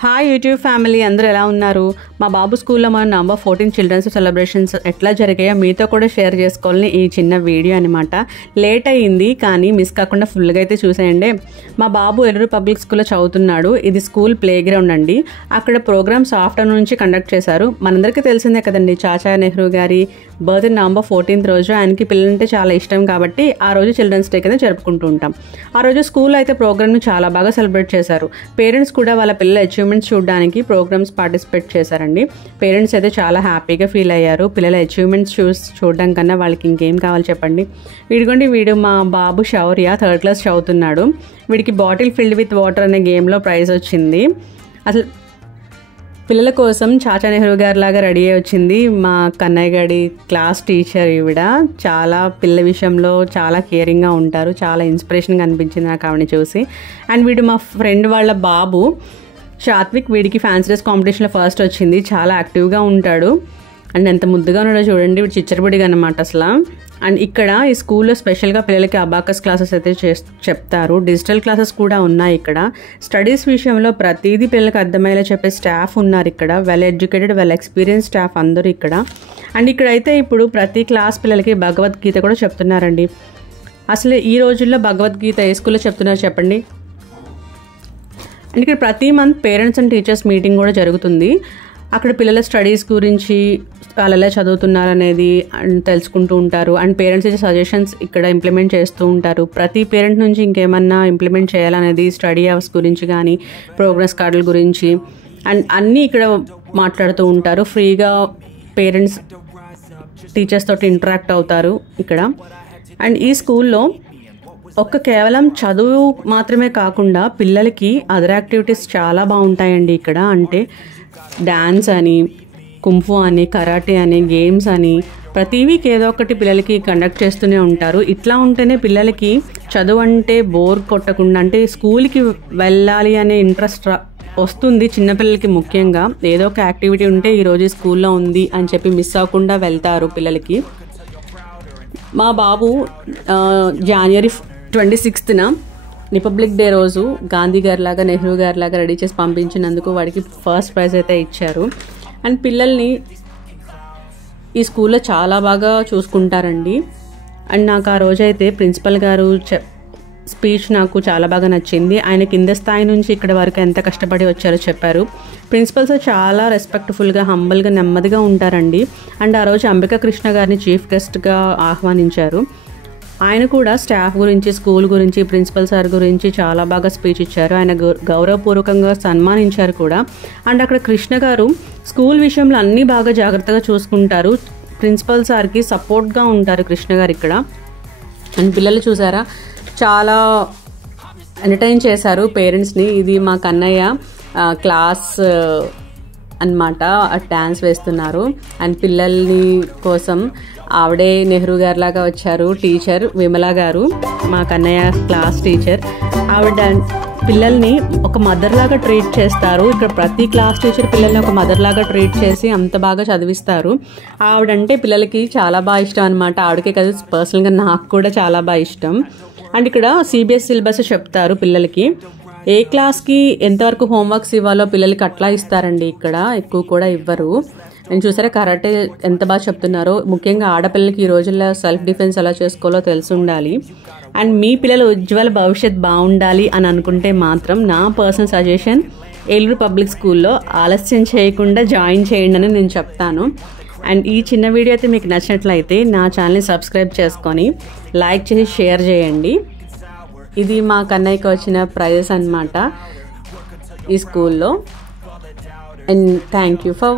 Hi YouTube family అందరూ ఎలా ఉన్నారు? మా బాబు స్కూల్లో మన నవంబర్ 14 చిల్డ్రన్స్ సెలబ్రేషన్స్ ఎట్లా జరిగాయో మీతో కూడా షేర్ చేసుకోవాలని ఈ చిన్న వీడియో అనమాట. లేట్ అయ్యింది కానీ మిస్ కాకుండా ఫుల్గా అయితే చూసేయండి. మా బాబు ఏలూరు పబ్లిక్ స్కూల్లో చదువుతున్నాడు. ఇది స్కూల్ ప్లే గ్రౌండ్ అండి. అక్కడ ప్రోగ్రామ్స్ ఆఫ్టర్నూన్ నుంచి కండక్ట్ చేశారు. మనందరికీ తెలిసిందే కదండి, చాచా నెహ్రూ గారి బర్త్డే నవంబర్ 14 రోజు. ఆయనకి పిల్లలంటే చాలా ఇష్టం కాబట్టి ఆ రోజు చిల్డ్రన్స్ డే కింద జరుపుకుంటూ ఉంటాం. ఆ రోజు స్కూల్లో అయితే ప్రోగ్రామ్ని చాలా బాగా సెలబ్రేట్ చేశారు. పేరెంట్స్ కూడా వాళ్ళ పిల్లల అచీవ్మెంట్స్ చూడడానికి ప్రోగ్రామ్స్ పార్టిసిపేట్ చేశారండి. పేరెంట్స్ అయితే చాలా హ్యాపీగా ఫీల్ అయ్యారు. పిల్లల అచీవ్మెంట్స్ చూడడం కన్నా వాళ్ళకి ఇంకేం కావాలి చెప్పండి. వీడు మా బాబు శౌర్య 3rd క్లాస్ చదువుతున్నాడు. వీడికి బాటిల్ ఫిల్డ్ విత్ వాటర్ అనే గేమ్లో ప్రైజ్ వచ్చింది. అసలు పిల్లల కోసం చాచా నెహ్రూ గారి లాగా రెడీ అయ్యి వచ్చింది మా కన్నయ్య గారి క్లాస్ టీచర్. ఈవిడ చాలా పిల్లల విషయంలో చాలా కేరింగ్గా ఉంటారు. చాలా ఇన్స్పిరేషన్గా అనిపించింది నాకు ఆవిడని చూసి. అండ్ వీడు మా ఫ్రెండ్ వాళ్ళ బాబు సాత్విక్. వీడికి ఫ్యాన్సీ డ్రెస్ కాంపిటీషన్లో ఫస్ట్ వచ్చింది. చాలా యాక్టివ్గా ఉంటాడు అండ్ ఎంత ముద్దుగా ఉన్నాడో చూడండి. వీడు చిచ్చరబుడిగా అనమాట అసలు. అండ్ ఇక్కడ ఈ స్కూల్లో స్పెషల్గా పిల్లలకి అబాకస్ క్లాసెస్ అయితే చెప్తారు. డిజిటల్ క్లాసెస్ కూడా ఉన్నాయి ఇక్కడ. స్టడీస్ విషయంలో ప్రతిదీ పిల్లలకి అర్థమయ్యేలా చెప్పే స్టాఫ్ ఉన్నారు ఇక్కడ. Well educated, well experience staff అందరూ ఇక్కడ. అండ్ ఇక్కడైతే ఇప్పుడు ప్రతి క్లాస్ పిల్లలకి భగవద్గీత కూడా చెప్తున్నారండి. అసలు ఈ రోజుల్లో భగవద్గీత ఏ స్కూల్లో చెప్తున్నారు చెప్పండి. అండ్ ఇక్కడ ప్రతి month parents and teachers meeting కూడా జరుగుతుంది. అక్కడ పిల్లల స్టడీస్ గురించి వాళ్ళు ఎలా చదువుతున్నారనేది తెలుసుకుంటూ ఉంటారు. అండ్ పేరెంట్స్ ఇచ్చే సజెషన్స్ ఇక్కడ ఇంప్లిమెంట్ చేస్తూ ఉంటారు. ప్రతి పేరెంట్ నుంచి ఇంకేమన్నా ఇంప్లిమెంట్ చేయాలనేది స్టడీ అవర్స్ గురించి కానీ, ప్రోగ్రెస్ కార్డుల గురించి అండ్ అన్నీ ఇక్కడ మాట్లాడుతూ ఉంటారు. ఫ్రీగా పేరెంట్స్ టీచర్స్ తోటి ఇంటరాక్ట్ అవుతారు ఇక్కడ. అండ్ ఈ స్కూల్లో కేవలం చదువు మాత్రమే కాకుండా పిల్లలకి అదర్ యాక్టివిటీస్ చాలా బాగుంటాయండి ఇక్కడ. అంటే డ్యాన్స్ అని, కుంఫు అని, కరాటే అని, గేమ్స్ అని ప్రతి వీక్ ఏదో ఒకటి పిల్లలకి కండక్ట్ చేస్తూనే ఉంటారు. ఇట్లా ఉంటేనే పిల్లలకి చదువు అంటే బోర్ కొట్టకుండా, అంటే స్కూల్కి వెళ్ళాలి అనే ఇంట్రెస్ట్ వస్తుంది చిన్నపిల్లలకి. ముఖ్యంగా ఏదో ఒక యాక్టివిటీ ఉంటే ఈరోజు స్కూల్లో ఉంది అని చెప్పి మిస్ అవ్వకుండా వెళ్తారు పిల్లలకి. మా బాబు జనవరి 26న రిపబ్లిక్ డే రోజు గాంధీ గారిలాగా, నెహ్రూ గారిలాగా రెడీ చేసి పంపించినందుకు వాడికి ఫస్ట్ ప్రైజ్ అయితే ఇచ్చారు. అండ్ పిల్లల్ని ఈ స్కూల్లో చాలా బాగా చూసుకుంటారండి. అండ్ నాకు ఆ రోజైతే ప్రిన్సిపల్ గారు స్పీచ్ నాకు చాలా బాగా నచ్చింది. ఆయన కింద స్థాయి నుంచి ఇక్కడ వరకు ఎంత కష్టపడి వచ్చారో చెప్పారు. ప్రిన్సిపల్స్ చాలా రెస్పెక్ట్ఫుల్గా, హంబల్గా, నెమ్మదిగా ఉంటారండి. అండ్ ఆ రోజు అంబికా కృష్ణ గారిని చీఫ్ గెస్ట్గా ఆహ్వానించారు. ఆయన కూడా స్టాఫ్ గురించి, స్కూల్ గురించి, ప్రిన్సిపల్ సార్ గురించి చాలా బాగా స్పీచ్ ఇచ్చారు. ఆయన గౌరవపూర్వకంగా సన్మానించారు కూడా. అండ్ అక్కడ కృష్ణ గారు స్కూల్ విషయంలో అన్నీ బాగా జాగ్రత్తగా చూసుకుంటారు. ప్రిన్సిపల్ సార్కి సపోర్ట్గా ఉంటారు కృష్ణ గారు ఇక్కడ. అండ్ పిల్లలు చూసారా చాలా ఎంటర్టైన్ చేశారు పేరెంట్స్ని. ఇది మా కన్నయ్య క్లాస్ అన్నమాట, డ్యాన్స్ వేస్తున్నారు. అండ్ పిల్లల్ని కోసం ఆవిడే నెహ్రూ గారిలాగా వచ్చారు టీచర్ విమలా గారు, మా కన్నయ్య క్లాస్ టీచర్. ఆవిడ పిల్లల్ని ఒక మదర్ లాగా ట్రీట్ చేస్తారు. ఇక్కడ ప్రతి క్లాస్ టీచర్ పిల్లల్ని ఒక మదర్ లాగా ట్రీట్ చేసి అంత బాగా చదివిస్తారు. ఆవిడంటే పిల్లలకి చాలా బాగా ఇష్టం అనమాట. ఆవిడకే కదా, పర్సనల్గా నాకు కూడా చాలా బాగా ఇష్టం. అండ్ ఇక్కడ CBSE సిలబస్ చెప్తారు పిల్లలకి. ఏ క్లాస్కి ఎంతవరకు హోంవర్క్స్ ఇవ్వాలో పిల్లలకి అట్లా ఇస్తారండి. ఇక్కడ ఎక్కువ కూడా ఇవ్వరు. నేను చూసారా కరాటే ఎంత బాగా చెప్తున్నారో. ముఖ్యంగా ఆడపిల్లలకి ఈ రోజుల్లో సెల్ఫ్ డిఫెన్స్ ఎలా చేసుకోవాలో తెలిసి ఉండాలి. అండ్ మీ పిల్లల ఉజ్వల భవిష్యత్ బాగుండాలి అని అనుకుంటే మాత్రం నా పర్సనల్ సజెషన్ ఏలూరు పబ్లిక్ స్కూల్లో ఆలస్యం చేయకుండా జాయిన్ చేయండి అని నేను చెప్తాను. అండ్ ఈ చిన్న వీడియో అయితే మీకు నచ్చినట్లయితే నా ఛానల్ని సబ్స్క్రైబ్ చేసుకొని లైక్ చేసి షేర్ చేయండి. ఇది మా కన్నయ్యకి వచ్చిన ప్రైజెస్ అన్నమాట ఈ స్కూల్లో. And thank you for